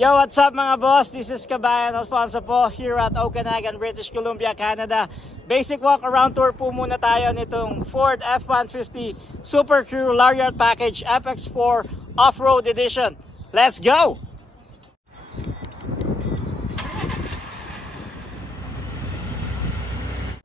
Yo, what's up mga boss? This is Kabayan Alfonso po here at Okanagan, British Columbia, Canada. Basic walk around tour po muna tayo nitong Ford F-150 Super Crew Lariat Package FX4 Off-Road Edition. Let's go!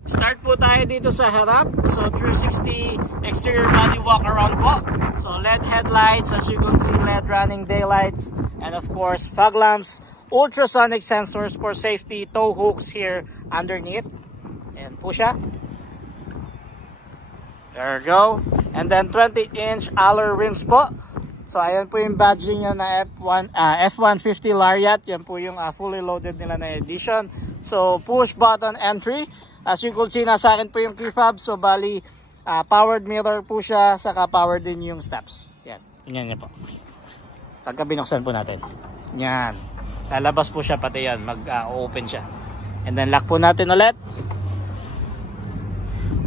Start po tayo dito sa harap. So 360 exterior body walk around po. So LED headlights, as you can see, LED running daylights, and of course fog lamps, ultrasonic sensors for safety, tow hooks here underneath. Ayan po siya. There we go. And then 20-inch alloy rims po. So ayan po yung badging niya na F-150 Lariat. Yan po yung fully loaded nila na edition. So push button entry. As you can see, nasa akin po yung key fob. So bali, powered mirror po siya. Saka powered din yung steps. Yan. Tingnan niya po. Pagka binuksan po natin. Yan. Lalabas po siya pati yan. Mag-open siya. And then lock po natin ulit.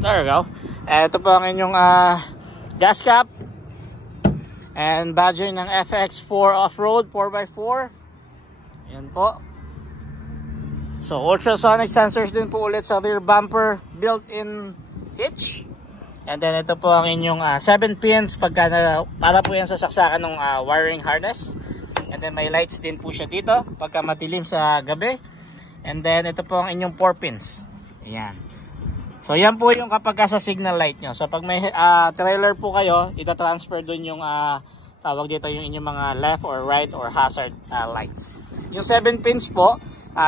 There we go. Ito po ang inyong gas cap. And badging ng FX4 Off-Road 4x4. Yan po. So ultrasonic sensors din po ulit sa rear bumper, built-in hitch. And then ito po ang inyong 7 pins para po yan sa saksakan ng wiring harness. And then may lights din po siya dito pagka matilim sa gabi. And then ito po ang inyong 4 pins. Ayan. So yan po yung kapag sa signal light nyo. So pag may trailer po kayo, itatransfer dun yung tawag dito yung inyong mga left or right or hazard lights. Yung 7 pins po,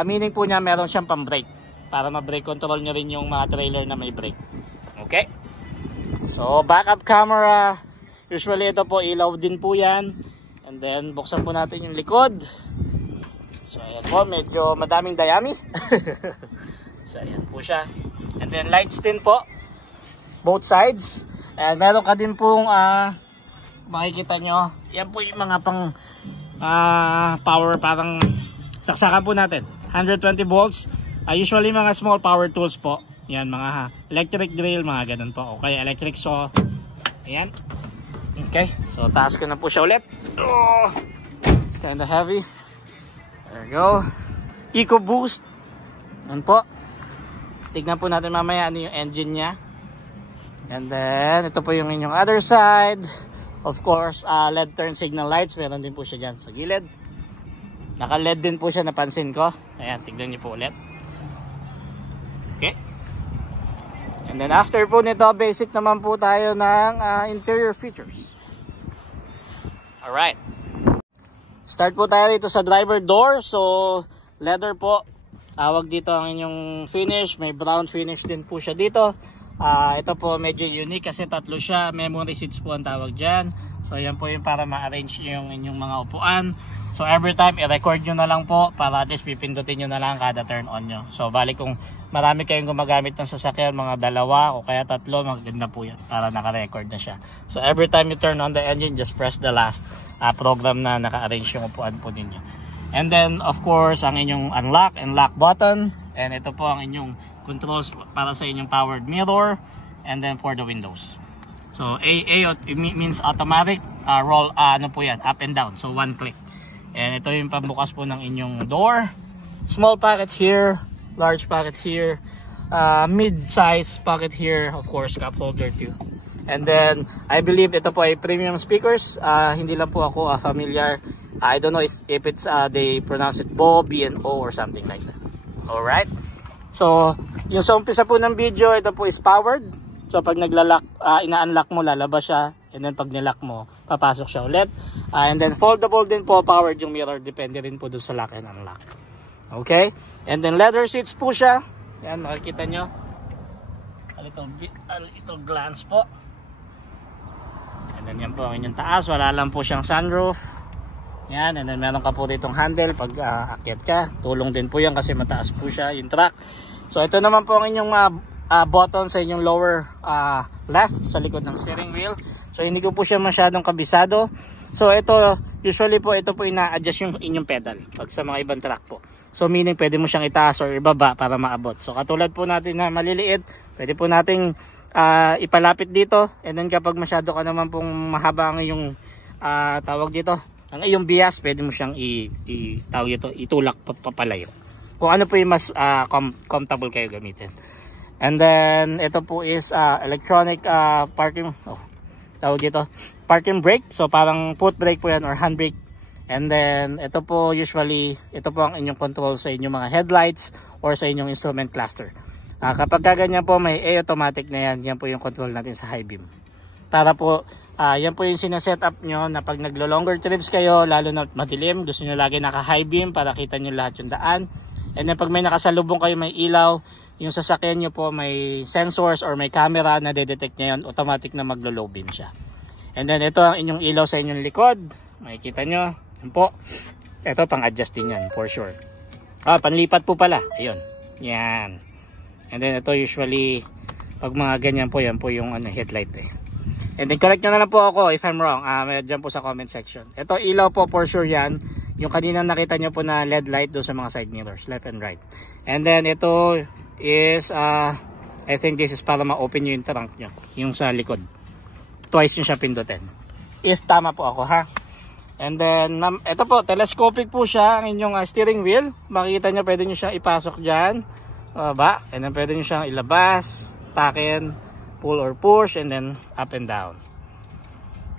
meaning po niya meron siyang pang-brake para ma-brake control nyo rin yung mga trailer na may brake. Okay? So backup camera, usually ito po ilaw din po yan. And then buksan po natin yung likod. So ayan po, medyo madaming dayami. So ayan po siya. And then lights din po, both sides. And meron ka din pong makikita nyo, yan po yung mga pang power, parang saksakan po natin 120 volts. Usually mga small power tools po. Yan, mga electric drill, mga ganun po. Okay, electric saw. Ayan. Okay, so taas ko na po siya ulit. Oh, it's kind of heavy. There we go. EcoBoost. Yan po. Tignan po natin mamaya ano yung engine nya. And then ito po yung inyong other side. Of course, LED turn signal lights. Meron din po siya dyan sa gilid. Naka-LED din po siya, napansin ko. Ayan, tignan niyo po ulit. Okay. And then after po nito, basic naman po tayo ng interior features. Alright. Start po tayo dito sa driver door. So, leather po. Tawag dito ang inyong finish. May brown finish din po siya dito. Ito po medyo unique kasi tatlo siya. Memory seats po ang tawag dyan. So, yan po yung para ma-arrange yung inyong mga upuan. So every time i-record nyo na lang po para at least pipindutin nyo na lang kada turn on nyo. So bali kung marami kayong gumagamit ng sasakyan, mga dalawa o kaya tatlo, maganda po yan para naka-record na siya. So every time you turn on the engine, just press the last program na naka-arrange yung upuan po ninyo. And then of course ang inyong unlock and lock button. And ito po ang inyong controls para sa inyong powered mirror. And then for the windows. So A means automatic, roll, ano po yan, up and down. So one click. And ito yung pambukas po ng inyong door. Small pocket here, large pocket here, mid-size pocket here, of course cup holder too. And then I believe ito po ay premium speakers. Hindi lang po ako familiar. I don't know if it's they pronounce it BO, BNO or something like that. Alright. So yung sa umpisa po ng video, ito po is powered. So pag nagla-lock, ina-unlock mo, lalabas siya. And then pag nilock mo, papasok siya ulit. And then foldable din po, powered yung mirror. Depende rin po dun sa lock and unlock. Okay? And then leather seats po siya. Yan, makikita nyo. A little glance po. And then yan po ang inyong taas. Wala lang po siyang sunroof. Yan. And then meron ka po ditong handle pag akyat ka. Tulong din po yan kasi mataas po siya yung track. So ito naman po ang inyong button sa inyong lower left sa likod ng steering wheel. So hindi ko po siya masyadong kabisado. So ito usually po ito po ina-adjust yung inyong pedal pag sa mga ibang track po. So meaning pwede mo siyang itaas or ibaba para maabot. So katulad po natin na maliliit, pwede po nating ipalapit dito. And then kapag masyado ka naman pong mahaba ang yung tawag dito, Ang iyong bias, pwede mo siyang tawag ito, itulak papalayo. Kung ano po yung mas comfortable kayo gamitin. And then, ito po is electronic parking, tawag ito, parking brake. So, parang foot brake po yan or hand brake. And then, ito po usually, ito po ang inyong control sa inyong mga headlights or sa inyong instrument cluster. Kapag ganyan po, may automatic na yan. Yan po yung control natin sa high beam. Para po, yan po yung sineset up nyo na pag naglo-longer trips kayo, lalo na madilim, gusto nyo lagi naka-high beam para kita nyo lahat yung daan. And then, pag may nakasalubong kayo, may ilaw, yung sasakyan nyo po may sensors or may camera na detect nyo yun, automatic na maglo-low beam siya. And then, ito ang inyong ilaw sa inyong likod. Makikita nyo. Yan po. Ito pang adjust din yan for sure. Panlipat po pala. Ayun. Yan. And then ito usually pag mga ganyan po, yan po yung headlight eh. And then correct nyo na lang po ako if I'm wrong. Dyan po sa comment section. Ito ilaw po for sure yan. Yung kanina nakita nyo po na LED light doon sa mga side mirrors, left and right. And then ito is I think this is para ma-open nyo yung trunk nyo. Yung sa likod. Twice nyo siya pindutin. If tama po ako ha. And then, ito po, telescopic po siya, ang inyong steering wheel. Makikita nyo, pwede nyo siyang ipasok dyan. And then, pwede nyo siyang ilabas, takin, pull or push, and then up and down.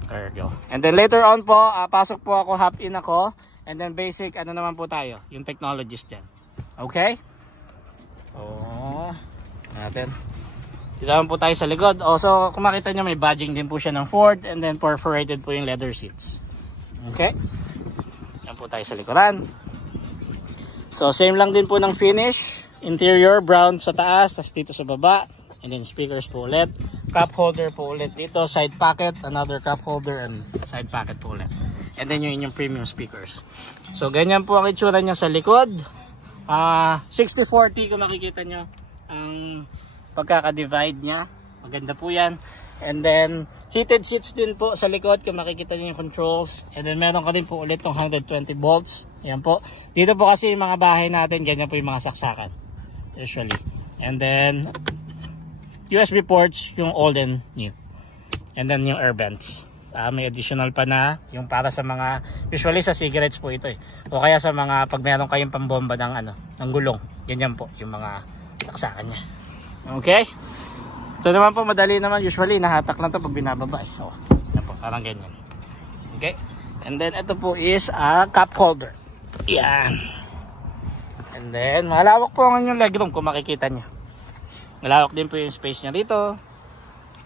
There you go. And then, later on po, pasok po ako, hop in ako. And then, basic, ano naman po tayo? Yung technologies dyan. Okay? Natin. Dito naman po tayo sa likod. So, kung makita nyo, may badging din po siya ng Ford. And then, perforated po yung leather seats. Okay. Yan po tayo sa likuran. So same lang din po ng finish. Interior brown sa taas, tas dito sa baba. And then speakers po ulit. Cup holder po ulit dito. Side pocket, another cup holder and side pocket po ulit. And then yung inyong premium speakers. So ganyan po ang itsura niya sa likod. 60-40 kung makikita nyo ang pagkaka-divide niya. Maganda po yan. And then, heated seats din po sa likod kung makikita niyo yung controls. And then, meron ka din po ulit ng 120 volts. Ayan po. Dito po kasi yung mga bahay natin, ganyan po yung mga saksakan. Usually. And then, USB ports, yung old and new. And then, yung air vents. May additional pa na yung para sa mga, usually sa cigarettes po ito eh. O kaya sa mga, pag meron kayong pambomba ng gulong. Ganyan po, yung mga saksakan niya. Okay? Ito naman po, madali naman. Usually, nahatak lang ito pag binababa. Yan po, parang ganyan. Okay? And then, ito po is a cup holder. Yan. And then, malawak po ang inyong legroom kung makikita nyo. Malawak din po yung space niya dito.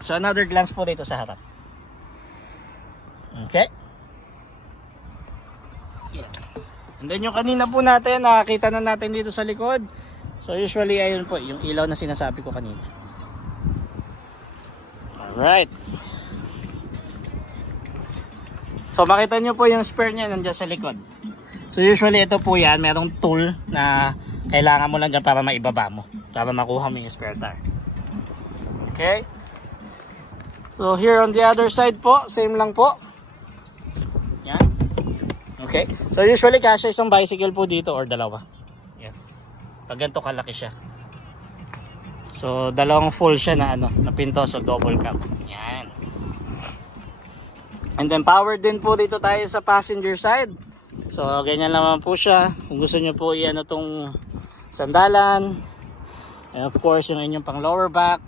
So, another glance po dito sa harap. Okay? Yeah. And then, yung kanina po natin, nakakita na natin dito sa likod. So, usually, ayun po, yung ilaw na sinasabi ko kanina. Alright. So makita nyo po yung spare nya nandiyan sa likod. So usually ito po yan, merong tool na kailangan mo lang dyan para maibaba mo. Para makuha mo yung spare tire. Okay. So here on the other side po, same lang po. Yan. Okay. So usually kasya isang bicycle po dito or dalawa. Yan. Pag ganito kalaki siya. So, dalawang full siya na na pinto, so double cab. Yan. And then power din po dito tayo sa passenger side. So, ganyan naman po siya. Kung gusto nyo po tong sandalan. And of course, yung inyong pang lower back.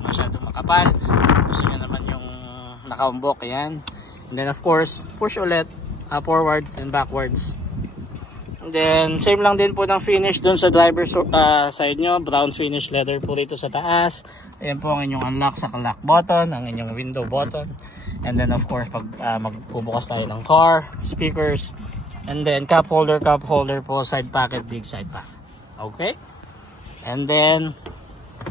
Masyadong makapal. Gusto nyo naman yung nakaumbok. Yan. And then of course, push ulit. Forward and backwards. And then, same lang din po ng finish dun sa driver's side nyo. Brown finish leather po rito sa taas. Ayan po ang inyong unlock sa lock button, ang inyong window button. And then, of course, pag magbubukas tayo ng car, speakers. And then, cup holder po, side pocket, big side pocket. Okay? And then,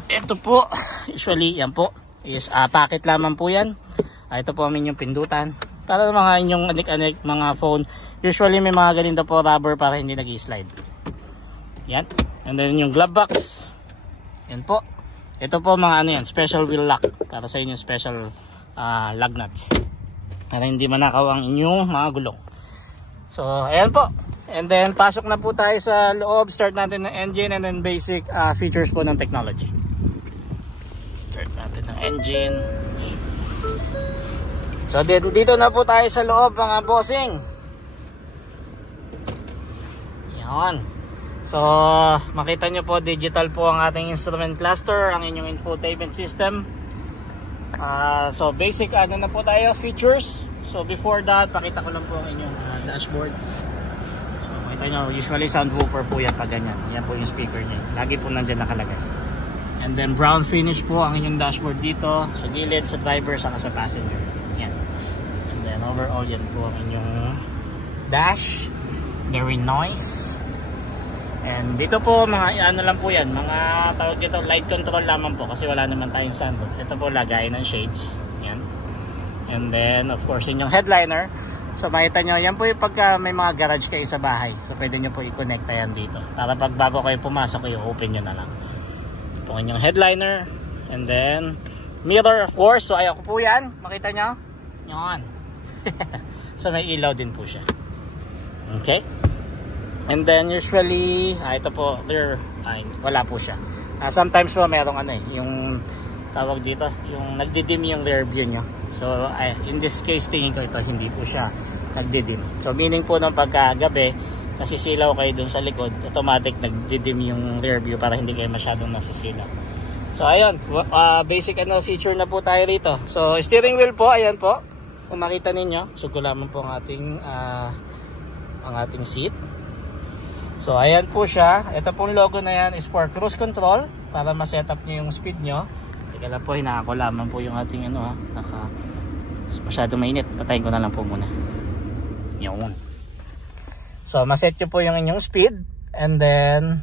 ito po, usually, yan po, is pocket lamang po yan. Ito po ang inyong pindutan. Para mga inyong anik-anik mga phone. Usually may mga ganito po rubber para hindi nag-slide. Yan. And then yung glove box. Yan po. Ito po mga yan, special wheel lock. Para sa inyong special lug nuts. Para hindi manakaw ang inyong mga gulong. So, ayan po. And then pasok na po tayo sa loob. Start natin ng engine and then basic features po ng technology. Start natin ng engine. So dito na po tayo sa loob mga bossing. Yan. So, makita nyo po, digital po ang ating instrument cluster, ang inyong infotainment system. So, basic ano na po tayo, features. So, before that, pakita ko lang po ang inyong dashboard. So, makita nyo, usually subwoofer po yan pag ganyan. Yan po yung speaker niya. Lagi po nandyan nakalagay. And then, brown finish po ang inyong dashboard dito. Sa gilid, sa driver, saka sa passenger. Yan. And then, overall, yan po ang inyong dash. Very nice. And dito po mga ano lang po yan, mga tawag dito light control lamang po kasi wala naman tayong sunroof. Ito po lagay ng shades. Yan. And then of course inyong headliner. So makita nyo, yan po yung pagka may mga garage kayo sa bahay. So pwede nyo po i-connect yan dito. Para pag bago kayo pumasok, i-open nyo na lang. Ito po inyong headliner. And then mirror of course. So ayoko po yan. Makita nyo? Yan. So may ilaw din po siya. Okay. And then usually, ito po, rear, wala po siya. Sometimes po merong ano yung tawag dito, yung nagdidim yung rear view nyo. So in this case, tingin ko ito, hindi po siya nagdidim. So meaning po ng pagkagabi, kasi silaw kayo dun sa likod, automatic nagdidim yung rear view para hindi kayo masyadong nasisilaw. So ayun, basic ano feature na po tayo rito. So steering wheel po, ayan po. Kung makita ninyo, so lamang po ang ating seat. So ayan po siya. Ito pong logo na yan is for cruise control para ma-set up nyo yung speed nyo. Teka lang po, hinako lamang po yung ating ano masyado mainit. Patayin ko na lang po muna. Yun. So ma-set nyo po yung inyong speed and then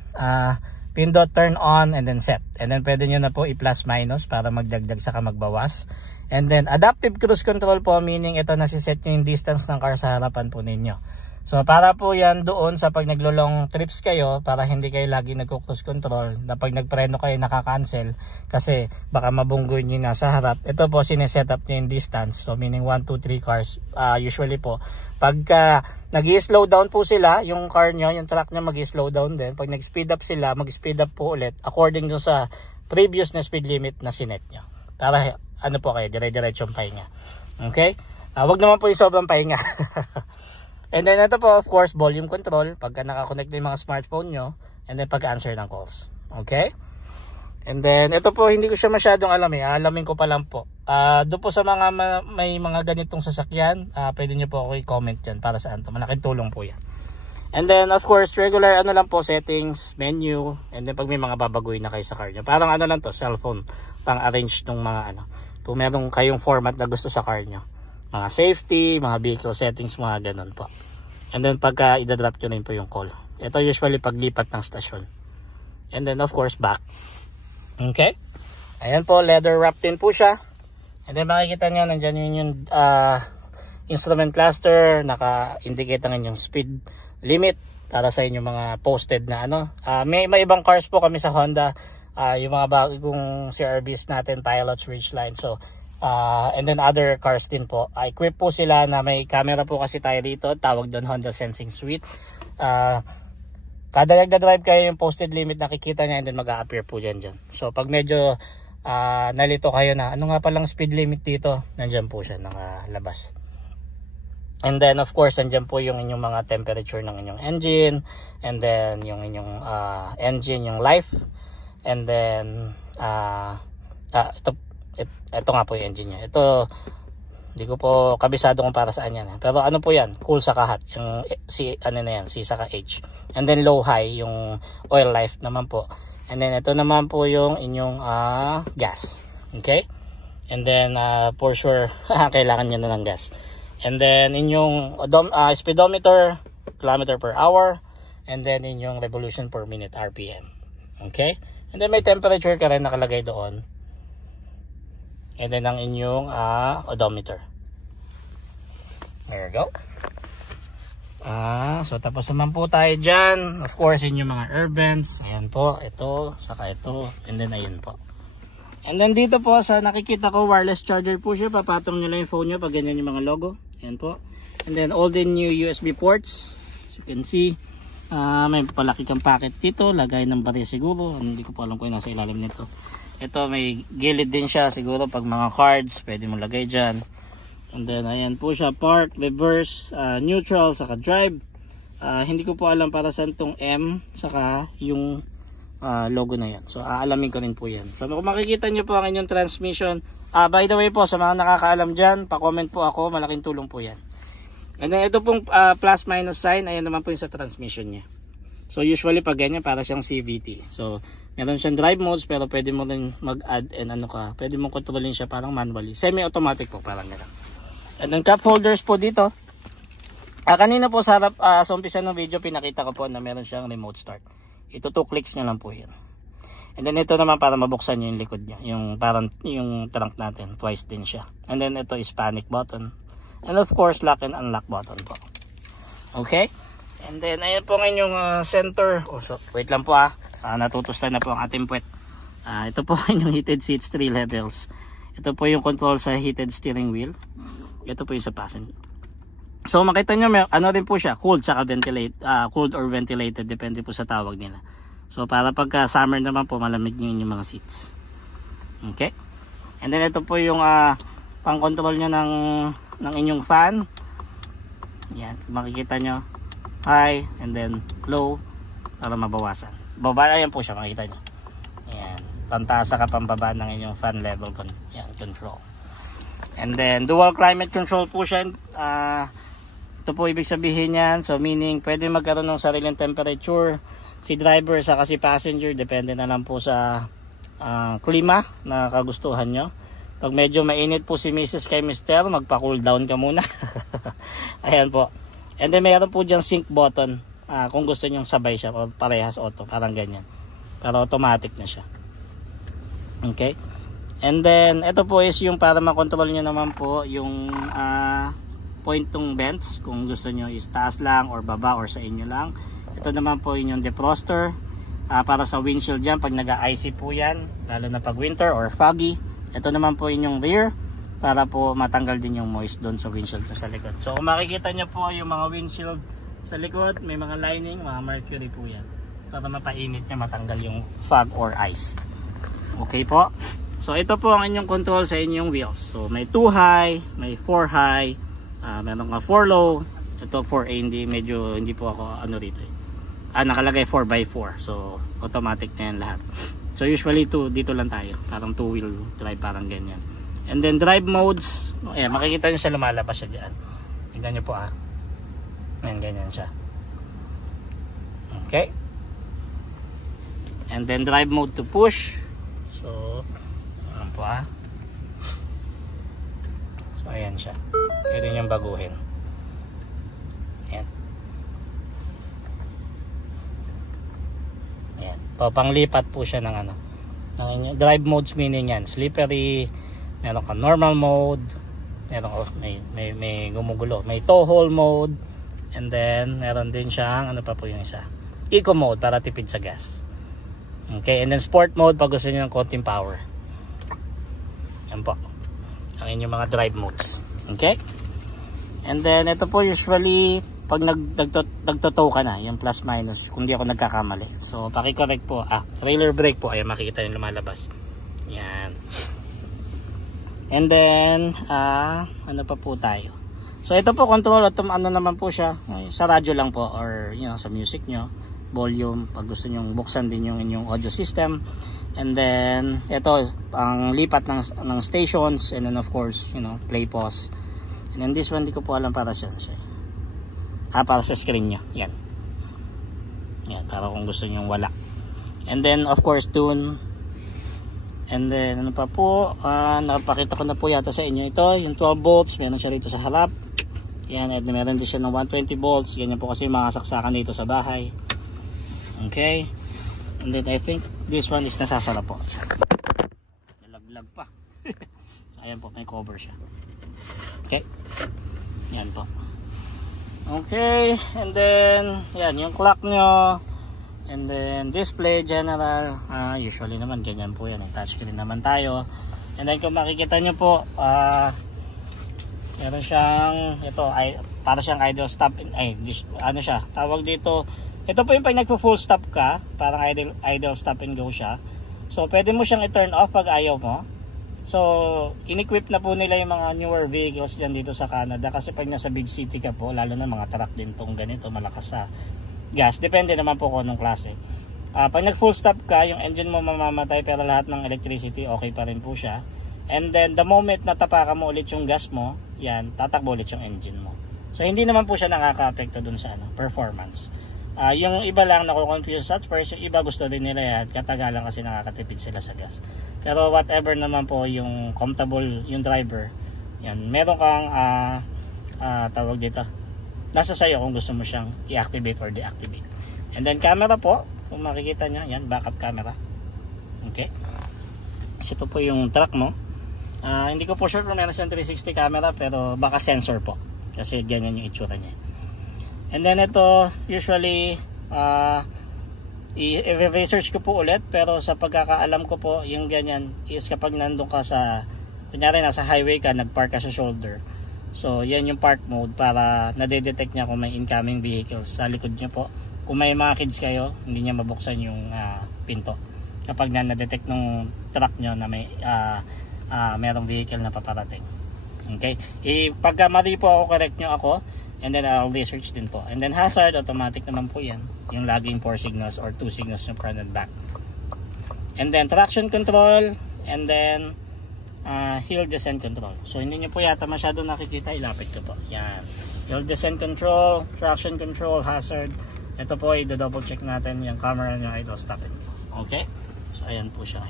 pindot turn on and then set. And then pwede nyo na po i-plus minus para magdagdag saka magbawas. And then adaptive cruise control po, meaning ito nasiset nyo yung distance ng car sa harapan po ninyo. So para po yan doon sa pag naglo-long trips kayo, para hindi kayo lagi nagko-cruise control, na pag nagpreno kayo nakaka-cancel kasi baka mabunggoy nyo na sa harap. Ito po sineset up nyo yung distance. So meaning 1, 2, 3 cars. Usually po pagka nag-slow down po sila, yung car nyo, yung truck nyo mag-slow down din. Pag nag-speed up sila, mag-speed up po ulit according to sa previous na speed limit na sinet nyo. Para ano po kayo, dire-diretsong pahinga. Okay? Wag naman po yung sobrang pahinga. And then ito po of course volume control pagka nakakonect na yung mga smartphone nyo, and then pag-answer ng calls. Okay? And then ito po hindi ko siya masyadong alam alamin ko pa lang po. Doon po sa mga may mga ganitong sasakyan, pwede nyo po ako i-comment dyan para saan to. Malaking tulong po yan. And then of course regular ano lang po, settings, menu, and then pag may mga babaguhin na kayo sa car nyo, parang ano lang to, cellphone pang arrange ng mga ano, kung meron kayong format na gusto sa car nyo, mga safety, mga vehicle settings, mga ganun po. And then pagka idadrop nyo rin po yung call. Ito usually paglipat ng stasyon. And then of course back. Okay. Ayan po, leather wrap din po siya. And then makikita nyo, nandyan yung instrument cluster. Naka-indicate ang inyong speed limit para sa inyong mga posted na ano. May ibang cars po kami sa Honda. Yung mga bagong CRVs natin, Pilots, Ridgeline. So and then other cars din po, equip po sila na may camera po kasi tayo dito, tawag doon Honda Sensing Suite. Kada nagda-drive kayo yung posted limit nakikita niya, and then mag-a-appear po dyan. So pag medyo nalito kayo na ano nga palang speed limit dito, nandyan po siya nakalabas. And then of course nandyan po yung inyong mga temperature ng inyong engine, and then yung inyong engine, yung life, and then ito nga po yung engine niya. Ito, hindi ko po kabisado kung para saan yan. Pero ano po yan? Cool sa kahat. Yung ano na yan, C saka H. And then low high, yung oil life naman po. And then ito naman po yung inyong gas. Okay? And then for sure, kailangan nyo na ng gas. And then inyong speedometer, kilometer per hour. And then inyong revolution per minute, RPM. Okay? And then may temperature ka rin nakalagay doon. And then ang inyong odometer. There you go. So tapos naman po tayo dyan. Of course, yun yung mga air vents. Ayan po, ito, saka ito. And then ayun po. And then dito po sa nakikita ko, wireless charger po siya. Papatong nyo lang yung phone nyo pag ganyan yung mga logo. Ayan po. And then old and new USB ports. As you can see, may palaki kang packet dito. Lagay ng battery siguro. Hindi ko po alam kung nasa ilalim nito. Ito may gilid din siya siguro pag mga cards pwede mo lagay dyan. And then ayan po siya, park, reverse, neutral, saka drive. Hindi ko po alam para saan tong M saka yung logo na yan. So aalamin ko rin po yan. So kung makikita nyo po ang inyong transmission, by the way po sa mga nakakaalam dyan, pa-comment po ako, malaking tulong po yan. And then ito pong plus minus sign, ayan naman po yung sa transmission nya. So usually pag ganyan para siyang CVT. So meron siyang drive modes pero pwede mo rin mag-add and pwede mong kontrolin siya parang manually. Semi-automatic po parang gano'n. And then cup holders po dito. Kanina po sa harap, sa umpisa ng video pinakita ko po na meron siyang remote start. Ito 2 clicks nyo lang po yan. And then ito naman para mabuksan nyo yung likod nyo. Yung parang yung trunk natin. Twice din siya. And then ito is panic button. And of course lock and unlock button po. Okay. And then ayan po ang inyong center. Wait lang po natutuslan na po ang ating puwet. Ito po ang inyong heated seats 3 levels. Ito po yung control sa heated steering wheel. Ito po yung sa passenger. So makita nyo rin po siya, cooled saka cooled or ventilated, depende po sa tawag nila. So para pagka summer naman po malamig nyo yung mga seats. Okay. And then ito po yung pang control nyo ng inyong fan. Yan, makikita nyo high and then low para mabawasan. Baba, ayan po siya, makikita nyo. Yan, pantaas ka pambaba ng inyong fan level control. And then dual climate control po siya. Ito po ibig sabihin yan. So meaning pwede magkaroon ng sariling temperature si driver sa kasi passenger, depende na lang po sa klima na kagustuhan nyo. Pag medyo mainit po si Mrs. kay Mr., magpa-cool down ka muna. Ayan po. And then meron po dyan sync button kung gusto nyo sabay siya o parehas auto, parang ganyan. Pero automatic na siya. Okay. And then ito po is yung para makontrol nyo naman po yung point tong vents, kung gusto nyo is taas lang or baba or sa inyo lang. Ito naman po yung defroster para sa windshield dyan pag nag-icy po yan, lalo na pag winter or foggy. Ito naman po yung rear para po matanggal din yung moist doon sa windshield sa likod. So kung makikita nyo po yung mga windshield sa likod, may mga lining, mga mercury po yan para mapainit nyo, matanggal yung fog or ice. Okay po. So ito po ang inyong control sa inyong wheels. So may 2 high, may 4 high, meron ka 4 low. Ito 4A, hindi po ako rito nakalagay 4x4. So automatic na yan lahat. So usually dito lang tayo, parang 2 wheel drive, parang ganyan. And then drive modes, makikita nyo siya, lumalabas siya dyan. Tingnan nyo po ayan, ganyan siya. Okay. And then drive mode to push. So ayan po so ayan siya, pwede nyo baguhin. Ayan. Ayan, panglipat po siya ng drive modes, meaning yan slippery, meron ka normal mode, meron may gumugulo, may tow haul mode, and then meron din siyang pa po yung isa, eco mode para tipid sa gas. Okay, and then sport mode pag gusto niyo ng konting power. Yan po ang inyong mga drive modes. Okay, and then ito po usually pag nagtotow ka na, yung plus minus, kung di ako nagkakamali. So paki-correct po, trailer brake po, ayan, makikita yung lumalabas. Yan. And then ano pa po tayo. So ito po control, naman po siya sa radyo lang po, or sa music nyo, volume pag gusto nyo buksan din yung inyong audio system. And then ito ang lipat ng stations, and then of course play, pause. And then this one di ko po alam para saan siya. Para sa screen nyo, yan, para kung gusto nyo wala. And then of course tune. And then ano pa po, napakita ko na po yata sa inyo ito, yung 12 volts, meron siya rito sa harap. Yan, at meron din siya ng 120 volts. Ganyan po kasi mga saksakan dito sa bahay. Okay. And then I think this one is nasasara po. Nalaglag pa. So ayan po, may cover siya. Okay. Yan po. Okay, and then yan yung clock nyo, and then display general, usually naman ganyan po yan, touchscreen naman tayo. And then kung makikita nyo po, meron siyang para siyang idle stop, siya tawag dito. Ito po yung pag nagpo full stop ka, parang idle stop and go siya. So pwede mo siyang i-turn off pag ayaw mo, So, in-equip na po nila yung mga newer vehicles dyan dito sa Canada kasi pag nasa big city ka po, lalo na mga truck din tong ganito, malakas sa gas. Depende naman po kung anong klase. Pag nag full stop ka, yung engine mo mamamatay pero lahat ng electricity okay pa rin po siya. And then, the moment na tapakan mo ulit yung gas mo, yan, tatakbo ulit yung engine mo. So, hindi naman po siya nakaka-apekto dun sa performance. Yung iba lang nako-confuse at first, yung iba gusto din nila yan, katagalan kasi nakakatipid sila sa gas. Pero whatever naman po yung comfortable yung driver, yan, meron kang tawag dito, nasa sayo kung gusto mo siyang i-activate or deactivate. And then camera po, kung makikita nyo, yan, backup camera. Okay, so ito po yung truck mo. Hindi ko po sure kung meron siyang 360 camera, pero baka sensor po kasi ganyan yung itsura niya. And then ito, usually, i-research ko po ulit, pero sa pagkakaalam ko po, yung ganyan is kapag nandun ka sa, kunyari nasa highway ka, nag-park ka sa shoulder. So, yan yung park mode para nade-detect niya kung may incoming vehicles sa likod niya po. Kung may mga kids kayo, hindi niya mabuksan yung pinto. Kapag na-detect ng truck nyo na may merong vehicle na paparating. Okay? Pagka mali po ako, correct nyo ako. And then I'll research din po. And then hazard, automatic naman po yan. Yung laging 4 signals or 2 signals yung front and back. And then traction control. And then hill descent control. So hindi nyo po yata masyado nakikita. Ilapit ko po. Yan. Hill descent control, traction control, hazard. Ito po, i-double check natin yung camera nyo. It'll stop it. Okay? So ayan po siya.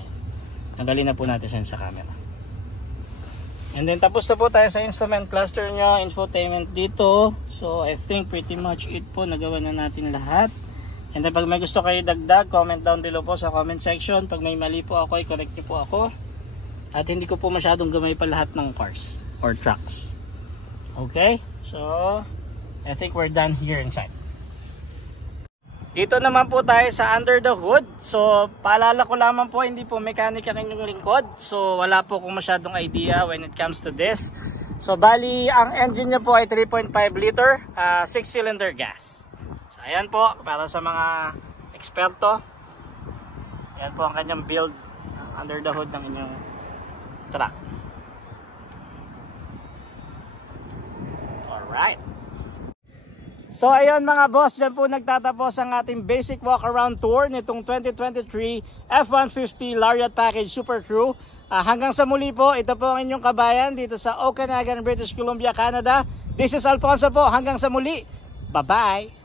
Nagalin na po natin sa camera. And then tapos na po tayo sa instrument cluster nyo, infotainment dito. So I think pretty much it po, nagawa na natin lahat. And then pag may gusto kayo dagdag, comment down below po sa comment section. Pag may mali po ako, i-correct nyo po ako. At hindi ko po masyadong gamay pa lahat ng cars or trucks. Okay, so I think we're done here inside. Dito naman po tayo sa under the hood. So, paalala ko lamang po, hindi po mechanic ang inyong lingkod. So, wala po akong masyadong idea when it comes to this. So, bali, ang engine niya po ay 3.5 liter, 6-cylinder gas. So, ayan po, para sa mga eksperto. Ayan po ang kanyang build under the hood ng inyong truck. Alright. So ayun mga boss, dyan po nagtatapos ang ating basic walk around tour nitong 2023 F-150 Lariat Package Super Crew. Hanggang sa muli po, ito po ang inyong kabayan dito sa Okanagan, British Columbia, Canada. This is Alfonso po, hanggang sa muli. Bye-bye!